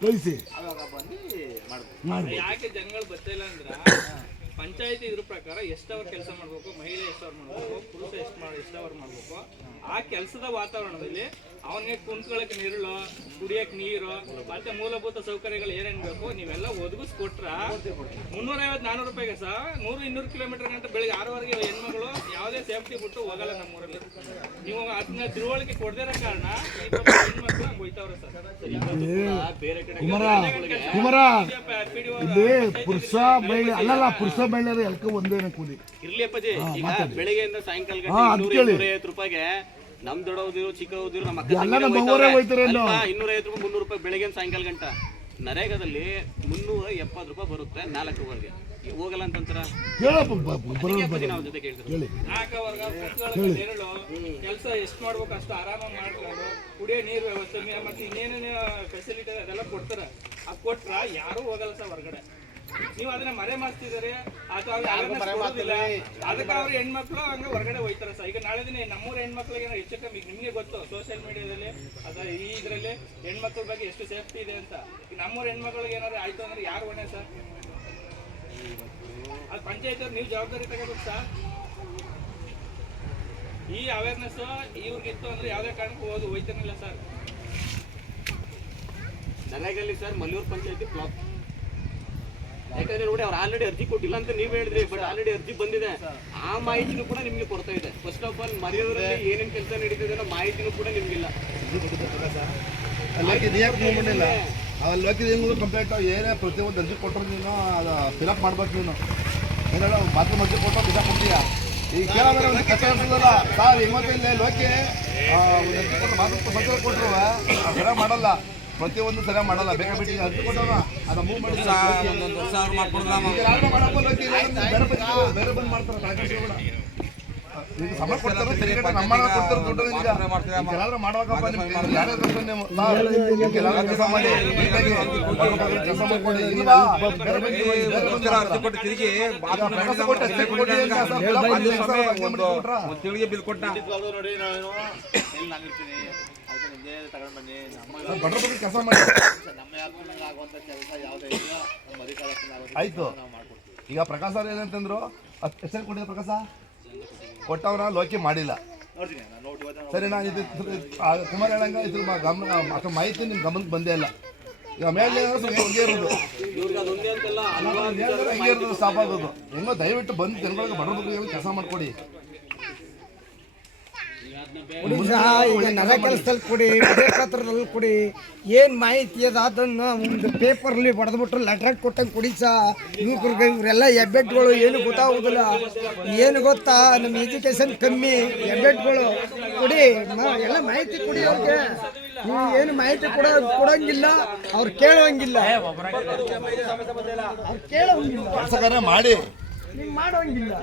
ಕಳಿಸಿ ಯಾಕೆ ಜನಗಳು ಬರ್ತಿಲ್ಲ ಅಂದ್ರೆ ಪಂಚಾಯತಿ ಇದ್ರ ಪ್ರಕಾರ ಎಷ್ಟು ಅವರ್ ಕೆಲಸ ಮಾಡಬೇಕು, ಮಹಿಳೆ ಎಷ್ಟು ಅವರ್ ಮಾಡಬೇಕು, ಪುರುಷ ಎಷ್ಟು ಅವರ್ ಮಾಡಬೇಕು. ಆ ಕೆಲಸದ ವಾತಾವರಣದಲ್ಲಿ ಅವನಿಗೆ ಕುಂತ್ಕೊಳ್ಳಕ್ಕೆ ನೀರುಳು, ಕುಡಿಯಕ್ಕೆ ನೀರು, ಮತ್ತೆ ಮೂಲಭೂತ ಸೌಕರ್ಯಗಳು ಏನೇನು ಬೇಕು ನೀವೆಲ್ಲ ಒದಗಿಸ್ಕೊಟ್ರ 350-400 ರೂಪಾಯಿಗೆ ಸಹ 100-200 ಕಿಲೋಮೀಟರ್ ಗಂಟೆ ಬೆಳಿಗ್ಗೆ 6ವರೆಗೆ ಹೆಣ್ಮಗಳು ಯಾವುದೇ ಸೇಫ್ಟಿ ಬಿಟ್ಟು ಹೋಗಲ್ಲ ನಮ್ಮೂರಲ್ಲಿ. ನೀವು ಅದನ್ನ ತಿಳುವಳಿಕೆ ಕೊಡದಿರೋ ಕಾರಣ ಹೆಣ್ಮಕ್ಳು ಹಂಗೆ ಹೋಯ್ತವ್ರೆ ಸರ್. ಬೇರೆ ಕಡೆ ಪುರುಷ ಮಹಿಳೆ ಅಲ್ಲಲ್ಲ, ಪುರುಷ ಮಹಿಳೆಯರು ಎಲ್ಕ ಒಂದೇನೆ ಕೂಲಿ ಇರ್ಲಿ ಅಪ್ಪಾಜಿ. ಈಗ ಬೆಳಿಗ್ಗೆಯಿಂದ ಸಾಯಂಕಾಲ ಗಂಟೆ 250 ರೂಪಾಯಿಗೆ ನಮ್ ದೊಡ್ಡವ್ರು ಚಿಕ್ಕ ಹೋದ್ರು ನಮ್ಮ ಅಕ್ಕ 250 ರೂಪಾಯಿ 300 ರೂಪಾಯಿ ಬೆಳಿಗ್ಗೆ ಸಾಯಂಕಾಲ ಗಂಟ. ನರೇಗಾದಲ್ಲಿ 370 ರೂಪಾಯಿ ಬರುತ್ತೆ 4 ಅವರ್ಗೆ. ಹೋಗಲ್ಲ ಅಂತಂತಾರ ನಾವು ಜೊತೆ ಕೇಳ್ತೀವಿ. ಕೆಲಸ ಎಷ್ಟು ಮಾಡ್ಬೇಕು ಅಷ್ಟು ಆರಾಮಾಗಿ ಮಾಡ್ಕೊಂಡು ಕುಡಿಯೋ ನೀರು ವ್ಯವಸ್ಥೆ ಮತ್ತೆ ಇನ್ನೇನೇನು ಫೆಸಿಲಿಟಿ ಅದೆಲ್ಲ ಕೊಡ್ತಾರ. ಅದು ಕೊಟ್ರ ಯಾರು ಹೋಗಲ್ಲ ಸರ್ ಹೊರಗಡೆ. ನೀವು ಅದನ್ನ ಮರೆ ಮಾಡ್ತಿದಾರೆ ಅಥವಾ ಅದಕ್ಕೆ ಅವ್ರ ಹೆಣ್ಮಕ್ಳು ಹಂಗ ಹೊರಗಡೆ ಹೋಯ್ತಾರ ಸರ್. ಈಗ ನಾಳೆ ದಿನ ನಮ್ಮೂರ ಹೆಣ್ಮಕ್ಳಿಗೆ ಹೆಚ್ಚು ಕಮ್ಮಿ ನಿಮ್ಗೆ ಗೊತ್ತು ಸೋಷಿಯಲ್ ಮೀಡಿಯಾದಲ್ಲಿ ಅಥವಾ ಈ ಇದ್ರಲ್ಲಿ ಹೆಣ್ಮಕ್ಳ ಬಗ್ಗೆ ಎಷ್ಟು ಸೇಫ್ಟಿ ಇದೆ ಅಂತ. ಈಗ ನಮ್ಮೂರ ಹೆಣ್ಮಕ್ಳಿಗೆ ಏನಾದ್ರು ಆಯ್ತು ಅಂದ್ರೆ ಯಾರು ಹೊಣೆ ಸರ್? ಅದು ಪಂಚಾಯತ್ ಅವ್ರು ನೀವು ಜವಾಬ್ದಾರಿ ತಗೋಬೇಕು ಸರ್. ಈ ಅವೇರ್ನೆಸ್ ಇವ್ರಿಗಿತ್ತು ಅಂದ್ರೆ ಯಾವ್ದೇ ಕಾರಣಕ್ಕೂ ಹೋಯ್ತಾನಿಲ್ಲ ಸರ್. ನರೇಗಲ್ಲಿ ಸರ್ ಮಲ್ಲೂರು ಪಂಚಾಯತಿ ಬ್ಲಾಕ್. ಯಾಕಂದ್ರೆ ನೋಡಿ ಅವ್ರು ಆಲ್ರೆಡಿ ಅರ್ಜಿ ಕೊಟ್ಟಿಲ್ಲ ಅಂತ ನೀವು ಹೇಳಿದ್ರಿ, ಬಟ್ ಆಲ್ರೆಡಿ ಅರ್ಜಿ ಬಂದಿದೆ. ಆ ಮಾಹಿತಿನೂ ಕೂಡ ನಿಮ್ಗೆ ಕೊಡ್ತಾ ಇದೆ. ಫಸ್ಟ್ ಆಫ್ ಆಲ್ ಮರೆಯೋದ್ರಲ್ಲಿ ಏನೇನು ಕೆಲಸ ನಡೀತಿದೆ ಅನ್ನೋ ಮಾಹಿತಿನೂ ಕೂಡ ನಿಮ್ಗಿಲ್ಲ. ಕಂಪ್ಲೇಂಟ್ ಏನೇ ಪ್ರತಿಯೊಂದು ಅರ್ಜಿ ಕೊಟ್ಟರು ನೀನು ಅದು ಫಿಲಪ್ ಮಾಡ್ಬೇಕು. ನೀನು ಏನೇಳೋ ಬಾತ್ರೂಮ್ ಅರ್ಜಿ ಕೊಟ್ಟು ಫಿಲಪ್ ಕೊಡ್ತೀಯ. ಈಗ ಕೇಳೋದ್ರೆ ಒಂದು ಕಷ್ಟ ಅನ್ಸೋದಲ್ಲ ಸರ್. ಇವತ್ತಿಲ್ಲ ಲೋಕಿ ಬಾತ್ರೂಮ್ ಕೊಟ್ಟರು ಫಿಲಪ್ ಮಾಡಲ್ಲ, ಪ್ರತಿಯೊಂದು ಸರಿಯಾಗಿ ಮಾಡಲ್ಲ. ಬೇಕಾಬಿಟ್ಟು ಅರ್ಜಿ ಕೊಟ್ಟವ ಅದು ಮೂವ್ ಮಾಡಿ ಬೇರೆ ಬಂದು ಮಾಡ್ತಾರೆ. ಈಗ ಸಮಯ ಕೊಡ್ತಾರೆ, ತೆರಿಗೆ ನಮ್ಮ ಕೊಡ್ತಾರೆ ದುಡ್ಡು. ಈಗ ಕೆಲವರು ಮಾಡುವಾಗಪ್ಪ ನಿಮ್ಗೆ ಯಾರು ನೀವು ಕೆಲಸ ಮಾಡಿ ಕೆಲಸ ಮಾಡ್ಕೊಂಡು ಇಲ್ವಾ ತಿಂಗಳಿಗೆ ಬಿಲ್ ಕೊಟ್ಟ ನೋಡಿ ನಾನು ನಾನಿರ್ತೀನಿ ತಗೊಂಡು ಬನ್ನಿ. ಬಡ್ರ ಬಗ್ಗೆ ಕೆಲಸ ಮಾಡಿ ನಮ್ಮ ಆಗುವಂತ ಕೆಲಸ ಯಾವುದೇ ಇಲ್ಲ ಆಯ್ತು. ಈಗ ಪ್ರಕಾಶ್ ಅವ್ರು ಏನಂತಂದ್ರು, ಎಷ್ಟು ಕೊಟ್ಟಿದ್ದ ಪ್ರಕಾಶ ಕೊಟ್ಟವ್ರ ಲೋಕಿ ಮಾಡಿಲ್ಲ ಸರಿ. ನಾನು ಇದು ಕುಮಾರ್ ಹೇಳಂಗ ಇದ್ರ ಗಮನ ಅಷ್ಟು ಮಾಹಿತಿ ನಿಮ್ಮ ಗಮನಕ್ಕೆ ಬಂದೇ ಇಲ್ಲ. ಈಗ ಮೇಲೆ ಹಂಗೆ ಇರೋದು ಸ್ಟಾಪ್ ಆಗೋದು ಹೆಂಗೋ. ದಯವಿಟ್ಟು ಬಂದು ಜನಗಳಿಗೆ ಬಡ್ರ ಬಗ್ಗೆ ಕೆಲಸ ಮಾಡ್ಕೊಡಿ. ಈಗ ನರ ಕೆಲಸದಲ್ಲಿ ಕೊಡಿ, ಪತ್ರದಲ್ಲಿ ಕೊಡಿ, ಏನು ಮಾಹಿತಿ ಅದ ಅದನ್ನು ಒಂದು ಪೇಪರ್ಲಿ ಬರೆದ್ಬಿಟ್ರು ಲೆಟ್ರ್ ಕೊಟ್ಟಂಗೆ ಕೊಡಿ ಸಾ. ಯುವಕರಿಗೆ ಇವರೆಲ್ಲ ಹೆಬ್ಬೆಟ್ಗಳು ಏನು ಗೊತ್ತಾಗೋದಿಲ್ಲ. ಏನು ಗೊತ್ತಾ, ನಮ್ಮ ಎಜುಕೇಶನ್ ಕಮ್ಮಿ, ಹೆಬ್ಬೆಟ್ಗಳು ಕೊಡಿ, ಎಲ್ಲ ಮಾಹಿತಿ ಕೊಡಿ ಅವ್ರಿಗೆ. ನೀವು ಏನು ಮಾಹಿತಿ ಕೊಡೋಂಗಿಲ್ಲ, ಅವ್ರು ಕೇಳೋಂಗಿಲ್ಲ, ಅವ್ರು ಕೇಳೋಂಗಿಲ್ಲ, ಮಾಡಿ ನೀವು ಮಾಡೋಂಗಿಲ್ಲ.